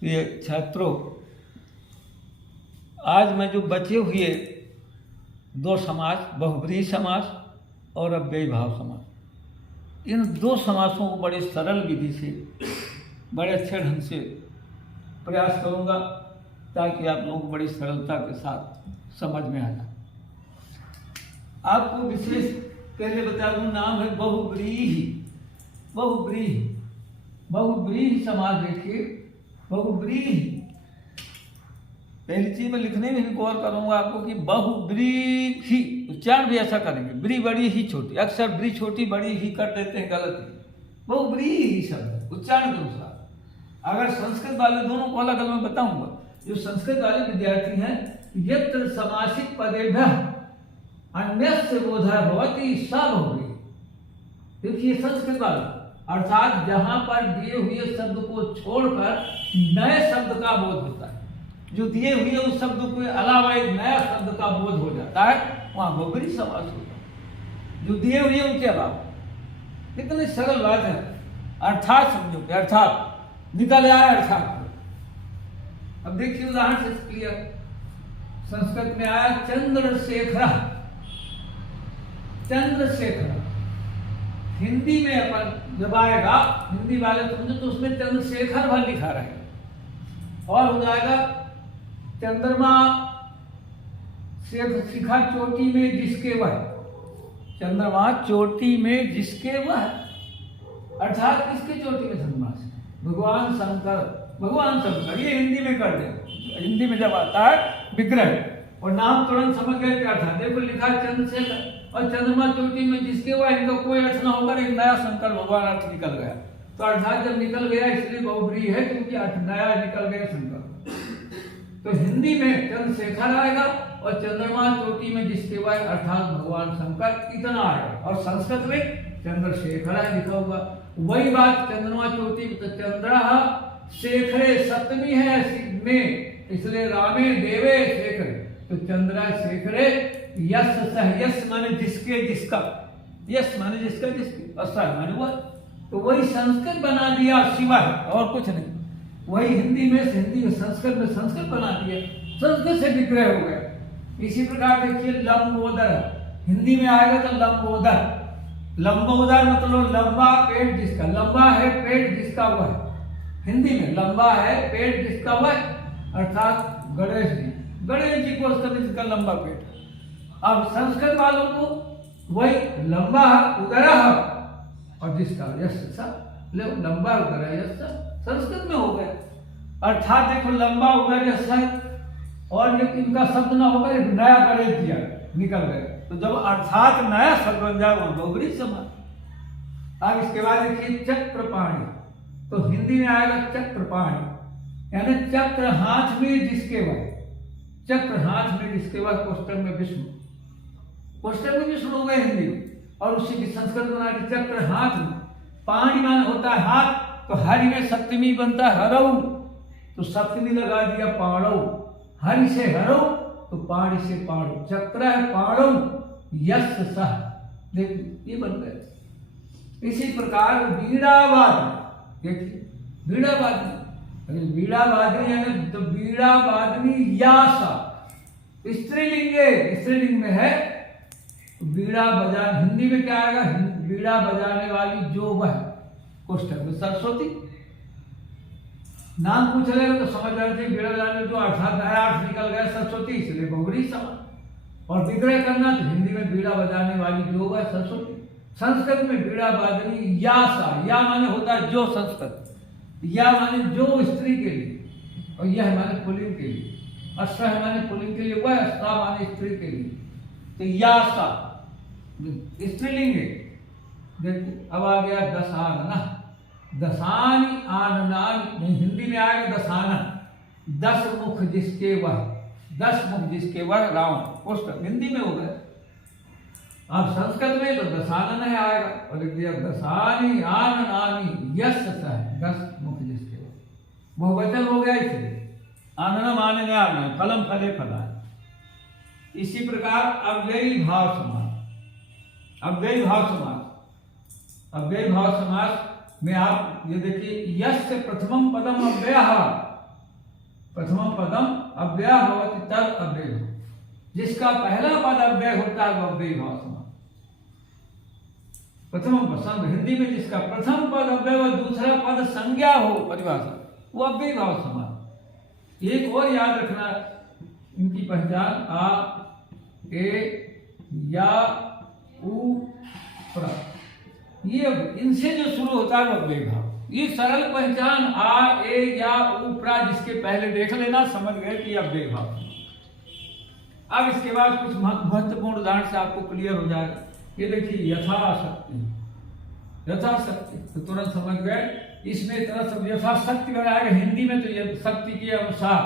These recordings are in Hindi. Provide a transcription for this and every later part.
प्रिय छात्रों, आज मैं जो बचे हुए दो समास, बहुब्रीहि समास और अव्ययी भाव समास, इन दो समासों को बड़े सरल विधि से, बड़े अच्छे ढंग से प्रयास करूंगा ताकि आप लोगों को बड़ी सरलता के साथ समझ में आ जाए। आपको विशेष पहले बता दूं, नाम है बहुब्रीहि। बहुब्रीहि, बहुब्रीहि समास देखिए, बहुब्रीहि। पहली चीज मैं लिखने में भी गौर करूंगा आपको कि बहुब्रीहि, उच्चारण भी ऐसा करेंगे। ब्री बड़ी ही छोटी, अक्सर ब्री छोटी बड़ी ही कर देते हैं, गलत है। बहुब्रीहि शब्द उच्चारण के अनुसार। अगर संस्कृत वाले, दोनों को अलग अलग मैं बताऊंगा, जो संस्कृत वाले विद्यार्थी हैं, यत्र समासिक पदेभ्यः अन्यस्य बोधः भवति सा बहुब्रीहि। देखिए संस्कृत वाला, अर्थात जहां पर दिए हुए शब्द को छोड़कर नए शब्द का बोध होता है, जो दिए हुए उस शब्द के अलावा एक नया शब्द का बोध हो जाता है, वहां बहुब्रीहि समास होता है, जो दिए हुए उनके अलावा। कितनी सरल बात है। अर्थात समझो, अर्थात निकल आया अर्थात। अब देखिए उदाहरण से क्लियर, संस्कृत में आया चंद्रशेखर। चंद्रशेखर हिंदी में अपन जब आएगा, हिंदी वाले समझो तो उसमें चंद्रशेखर भर लिखा रहेगा, और हो जाएगा चंद्रमा शिखा चोटी में जिसके वह। चंद्रमा चोटी में जिसके वह, अर्थात किसके चोटी में चंद्रमा से? भगवान शंकर। भगवान शंकर, ये हिंदी में कर दे। हिंदी में जब आता है विग्रह और नाम तुरंत समझ गए क्या था। देखो लिखा चंद्रशेखर और चंद्रमा चोटी में जिसके वह, इनका कोई अर्थ ना होकर एक नया शंकर भगवान अर्थ निकल गया। तो अर्थात जब निकल गया इसलिए बहुब्रीहि है, क्योंकि अर्थ नया निकल गया शंकर। तो हिंदी में चंद्रशेखर आएगा और चंद्रमा चोटी में जिसके वह, अर्थात भगवान शंकर, इतना आएगा। और संस्कृत में चंद्रशेखर लिखा होगा। वही बात चंद्रमा चोटी में, तो चंद्र शेखरे सप्तमी है में, इसलिए रामे देवे शेखरे। तो चंद्रा शेखरे, यश सह, यश माने जिसके जिसका, यश माने जिसका जिसके, और सह माने वह। तो वही संस्कृत बना दिया सिवाय, और कुछ नहीं। वही हिंदी में संस्कृत में संस्कृत बना दिया, संस्कृत से विग्रह हो गया। इसी प्रकार देखिए लंबोदर, हिंदी में आएगा तो लंबोदर। लंबोदर मतलब लंबा पेट जिसका, लंबा है पेट जिसका वह। हिंदी में लंबा है पेट जिसका वह, अर्थात गणेश जी। गणेश जी को जिसका लंबा पेट। अब संस्कृत वालों को वही लंबा उदर और जिसका यश सा, लंबा उदर यश संस्कृत में हो गया। अर्थात देखो लंबा उदर यश है, और ये इनका शब्द ना होकर एक नया गणेश दिया निकल गया। तो जब अर्थात नया शब्द बन जाए वहां बहुब्रीहि समास। अब इसके बाद देखिए चक्रपाणि। तो हिंदी में आएगा चक्रपाणि, यानी चक्र हाथ में जिसके वह। चक्र हाथ में जिसके वह, कोष्ठक में विष्णु। कोष्ठक में विष्णु हो गए हिंदी में, और उसी की संस्कृत बना के चक्र हाथ में। पाणि मान होता है हाथ, तो हरि में सप्तमी बनता है हरऊ, तो सप्तमी लगा दिया पाणौ। हरि से हरऊ तो पाणि से पाणु। चक्र है पाणौ, यश सह, देखिए ये बन गए। इसी प्रकार वीणावादनी, देखिए वीणावादनी, वीणावादनी यानी तो वीणावादनी यासा, स्त्रीलिंग है, स्त्रीलिंग में है। वीणा बजा, हिंदी में क्या आएगा? वीणा बजाने वाली जो वह, कोष्ठक में सरस्वती। नाम पूछ रहे हो तो समझ रहे थे वीणा बजाने जो, अर्थात नया अर्थ निकल गया सरस्वती, इसलिए बहुब्रीहि समास। और विग्रह करना तो हिंदी में वीणा बजाने वाली जो वह सरस्वती। संस्कृत में वीणावादनी यासा, या माने होता है जो संस्कृत, या माने जो स्त्री के लिए, और यह माने पुल्लिंग के लिए, और सह माने पुल्लिंग के लिए, वह सा माने स्त्री के लिए। तो यासा स्त्रीलिंग है। देखिए अब आ गया दशानन। दशानी आननानि, हिंदी में आएगा दशानन। 10 मुख जिसके वह, 10 मुख जिसके वह रावण, पुस्तक हिंदी में हो गया। अब संस्कृत में तो दशानन है आएगा, और लिख दिया दशानी आननानि यश सह, 10 मुख जिसके वह, बहुवचन हो गया। इसलिए आननम आनने आना, फलम फले फला। इसी प्रकार अव्ययी भाव समास। अव्ययी भाव समास, अव्ययी भाव समास में आप ये देखिए, यस्य प्रथमम पदम अव्ययः प्रथम पदम अव्यय भवति तद अव्यय, जिसका पहला पद अव्यय होता है वो अव्यय भाव समास। प्रथम पद हिंदी में जिसका प्रथम पद अव्यय और दूसरा पद संज्ञा हो परिभाषा, वो अव्यय भाव समास। एक और याद रखना इनकी पहचान आ, ए, या, उ, प्र, ये इनसे जो शुरू होता है वो अव्यय भाव। ये सरल पहचान आ, ए, या, उ, प्रा जिसके पहले देख लेना, समझ गए कि अव्यय भाव। अब इसके बाद कुछ महत्वपूर्ण उदाहरण से आपको क्लियर हो जाएगा। ये देखिए यथाशक्ति, यथाशक्ति तो तुरंत समझ गए। इसमें इतना सब यथाशक्ति बनाएगा, हिंदी में तो ये शक्ति के अनुसार,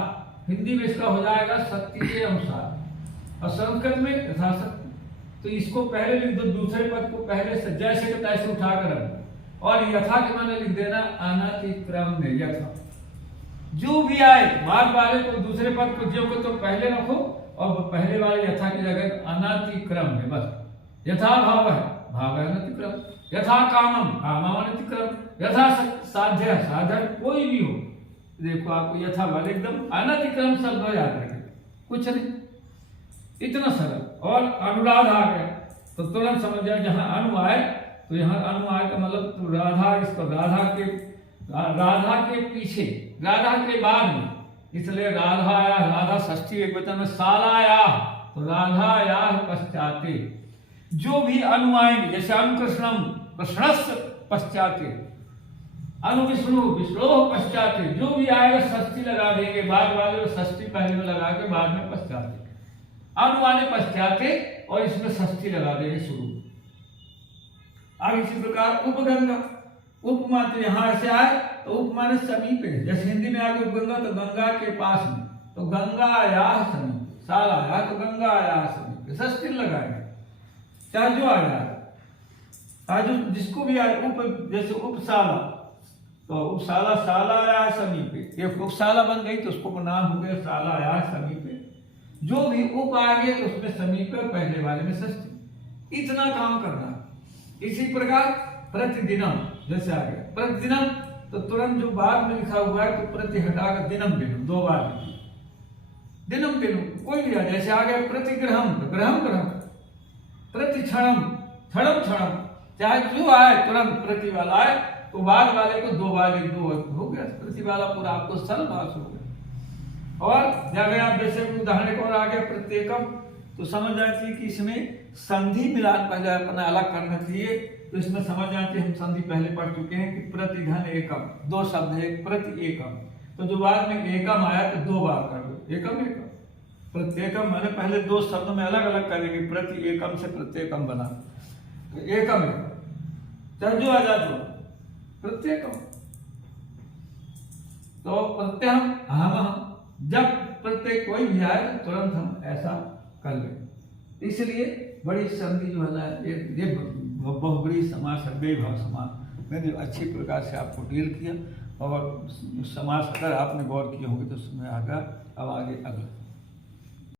हिंदी में इसका हो जाएगा शक्ति के अनुसार, और संस्कृत में यथाशक्ति। तो इसको पहले लिख दो, दूसरे पद को पहले से जैसे के तैसे उठाकर रखो, और यथा के माने लिख देना अनतिक्रम में यथा। जो भी आए बाद वाले को दूसरे पद को जो को तो पहले रखो, और पहले वाले यथा की जगह अनतिक्रम में बस। यथा भाव है, भाव है अनतिक्रम। यथा कामम, कामम अनतिक्रम। यथा साध्य, साधन कोई भी हो, देखो आपको यथा वाले एकदम अनतिक्रम शब्द याद रखें, कुछ नहीं, इतना सरल। और अनुराध आ गया तो तुरंत समझ जाए, जहां अनु आए तो यहाँ अनु आए का मतलब तो राधा, इसको राधा के पीछे, राधा के बाद में, इसलिए राधा आया, राधा षष्ठी एक वचन में, साला आया तो राधा आया पश्चाते। जो भी अनु आएंगे, जैसे अनु कृष्णम, कृष्णस्य पश्चाते, अनु विष्णु, विष्णु पश्चाते, जो भी आएगा षष्ठी लगा देंगे, बाद वाले षष्ठी पहले में लगा के बाद में पश्चाते, अनु वाले पश्चाते, और इसमें षष्ठी लगा देंगे शुरू। अब इसी प्रकार उपगंगा, उपमा तो यहां से आए तो उपमाने समीप है, जैसे हिंदी में आगे उपगंगा तो गंगा के पास में, तो गंगा आया समीप, साल आया तो गंगा आया समीप, षष्ठी लगाएंगे। चाहे जो आया, आज जिसको भी आए, उप जैसे उपसाला तो उपसाला, साला आया समीप, ये उपसाला बन गई तो उसको नाम हो गया साला आया समीप। जो भी उप आएंगे तो उसमें समीप, पहले वाले में षष्ठी। इतना काम करना। इसी प्रकार प्रतिदिनम जैसे आ गया, प्रतिदिनम तो तुरंत जो बाद में लिखा हुआ है तो प्रति हटाकर दिनम दिनम, दो बार दिनम दिनम कोई भी आ, जैसे आ गया प्रतिग्रहम तो ग्रहम ग्रहम, प्रति क्षणम क्षणम क्षणम, चाहे जो आए तुरंत प्रति वाला आए तो बाद वाले को दो बार लिख दो, हो गया प्रति वाला पूरा आपको सरल भाषा हो गया। और जब आप जैसे उदाहरण एक और आ गया प्रत्येकम, तो समझ जाती कि इसमें संधि मिलान पहले अपना अलग करना चाहिए। तो इसमें समझ जाते हम संधि पहले पढ़ चुके हैं कि प्रतिघन एकम, दो शब्द है, प्रति एकम, तो जो बाद में एकम आया तो दो बार कर दो, एकम एकम प्रत्येकम, मैंने पहले दो शब्दों में अलग अलग करेंगे, प्रति एकम से प्रत्येकम बना, तो एकम जब जो आ जाए तो प्रत्येकम, तो प्रत्यहम हम, जब प्रत्येक कोई भी आए तो तुरंत हम ऐसा कर लें। इसलिए बड़ी संधि जो है ना, ये बहुब्री समास, अव्यय भाव समास मैंने अच्छी प्रकार से आपको डील किया, और समास अगर आपने गौर किए होंगे तो उसमें आगा। अब आगे अगला